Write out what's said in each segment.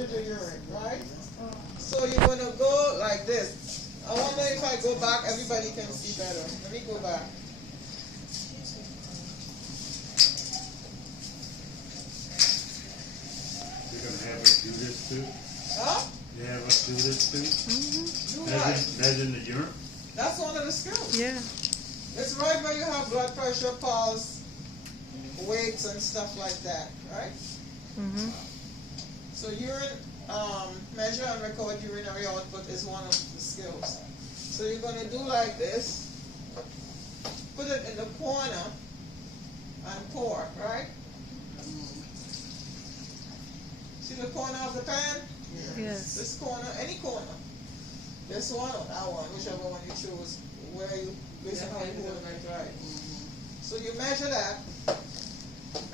measure the urine, right? So you're going to go like this. I wonder if I go back, everybody can see better. Let me go back. You're going to have us do this too? Huh? You have us do this too? Do what? Measuring the urine? That's one of the skills. Yeah. It's right where you have blood pressure, pulse, weights, and stuff like that, right? So urine, measure and record urinary output is one of the skills. So you're going to do like this. Put it in the corner and pour, right? See the corner of the pan? Yes. This corner, any corner. This one or that one, whichever one you choose, where you basically hold it, right? So you measure that.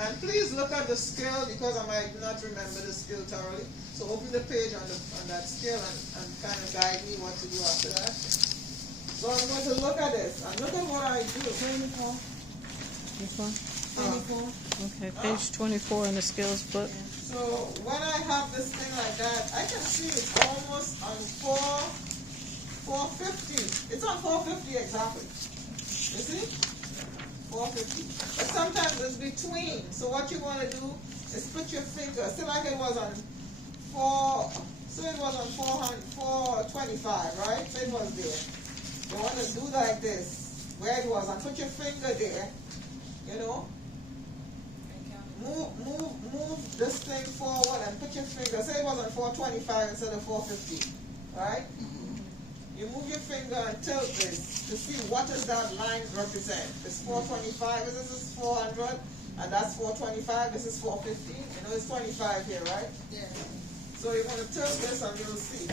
And please look at the scale because I might not remember the scale thoroughly. So open the page on that scale and kind of guide me what to do after that. So I'm going to look at this and look at what I do. This one? Okay, page 24 in the skills book. So when I have this thing like that, I can see it's almost on 450. It's on 450 exactly. You see? 450. But sometimes it's between. So what you want to do is put your finger, say like it was on 425, right? So it was there. You want to do like this, where it was, and put your finger there, you know? Move this thing forward and put your finger, say it was on 425 instead of 450, right? You move your finger and tilt this to see what does that line represent. It's 425, this is 400, and that's 425, this is 450. You know it's 25 here, right? Yeah. So you're going to tilt this and you'll see.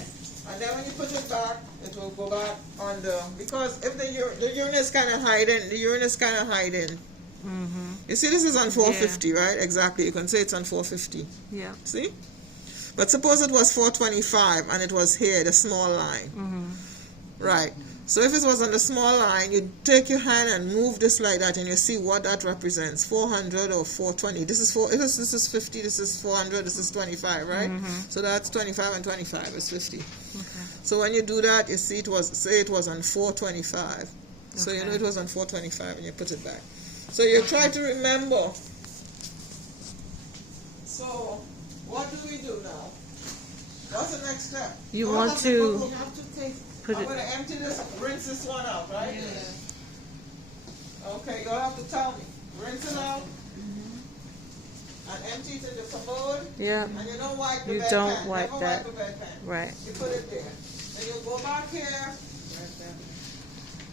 And then when you put it back, it will go back on because if the urine is kind of hiding, You see this is on 450, right? Exactly. You can say it's on 450. Yeah. See? But suppose it was 425 and it was here, the small line. Right. So if it was on the small line, you take your hand and move this like that and you see what that represents. 400 or 420. This is 50, this is 400, this is 25, right? So that's 25 and 25 is 50. Okay. So when you do that, you see it was on 425. So you know it was on 425 and you put it back. So you try to remember. So what do we do now? What's the next step? You want to I'm going to empty this, rinse this one out, right? Yeah. Okay, you'll have to tell me. Rinse it out and empty it in the commode. Yeah. And you don't wipe the You bedpan. don't wipe Never that. wipe the bedpan. Right. You put it there. Then you go back here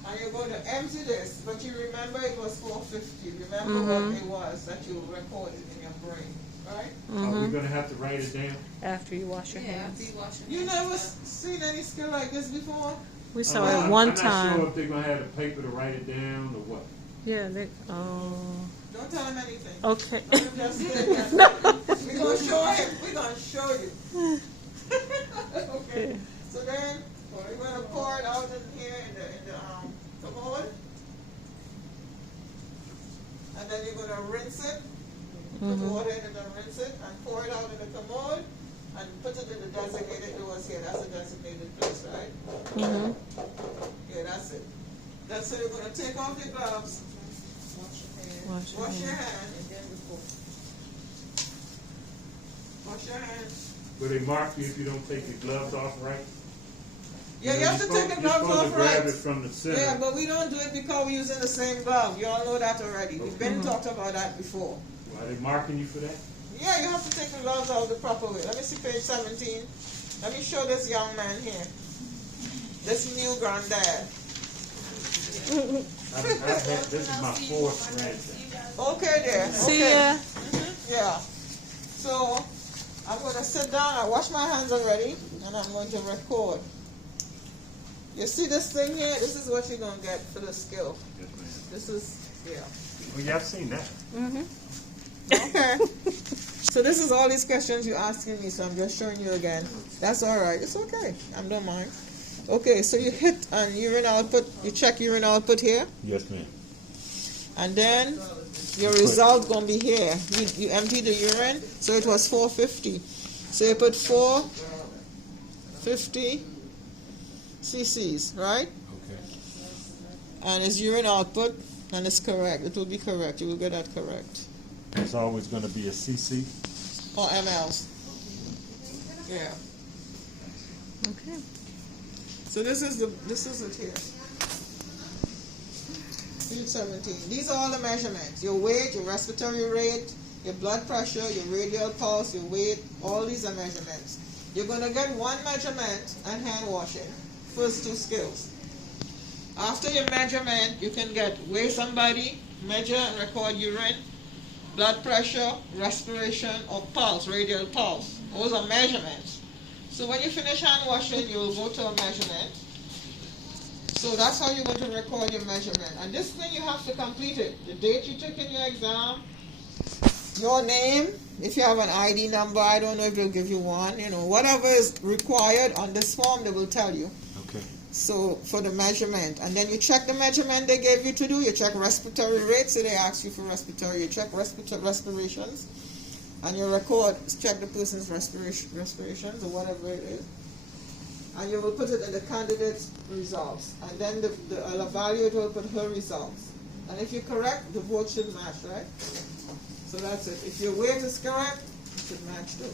and you're going to empty this. But you remember it was 450. Remember what it was that you recorded in your brain, right? Are we going to have to write it down? After you wash your hands. You never seen any skill like this before? We saw it one I'm time. not sure if they're going to have the paper to write it down or what. Yeah, Don't tell him anything. okay. We're going to show him. We're going to show you. Okay. So then we're going to pour it out in here in the commode. And then you're going to rinse it. Put the water in and then rinse it and pour it out in the commode and put it in the designated, it was here, that's a designated place, right? Yeah, that's it. That's it. You're going to take off your gloves, wash your hands, and then wash your hands. Will they mark you if you don't take your gloves off right? Yeah, you have to take the gloves off right. Grab it from the center. Yeah, but we don't do it because we're using the same glove. You all know that already. We've been talked about that before. Are they marking you for that? Yeah, you have to take the gloves out the proper way. Let me see page 17. Let me show this young man here. This new granddad. This is my fourth grandson. Okay there. See Okay. ya. Yeah. So I'm going to sit down. I wash my hands already, and I'm going to record. You see this thing here? This is what you're going to get for the skill. Yes, ma'am. This is, yeah. Well, yeah, I've seen that. Okay. So this is all these questions you're asking me, so I'm just showing you again. That's all right. It's okay. I don't mind. Okay, so you hit on urine output. You check urine output here. Yes, ma'am. And then your result going to be here. You empty the urine, so it was 450. So you put 450 cc's, right? Okay. And his urine output, and it's correct. It will be correct. You will get that correct. It's always going to be a CC. Or mLs. Yeah. Okay. So this is it here. Field 17. These are all the measurements. Your weight, your respiratory rate, your blood pressure, your radial pulse, your weight, all these are measurements. You're going to get one measurement and hand washing. First two skills. After your measurement, you can weigh somebody, measure and record urine, blood pressure, respiration, or pulse, radial pulse. Those are measurements. So when you finish hand washing, you will go to a measurement. So that's how you're going to record your measurement. And this thing, you have to complete it. The date you took in your exam, your name, if you have an ID number, I don't know if they'll give you one, whatever is required on this form, they will tell you. Okay. So for the measurement, and then you check the measurement they gave you to do. You check respiratory rate, so they ask you for respiratory. You check respirations, and you record, check the person's respirations or whatever it is, and you will put it in the candidate's results, and then the evaluator will put her results. And if you're correct, the vote should match, right? So that's it. If your weight is correct, it should match too.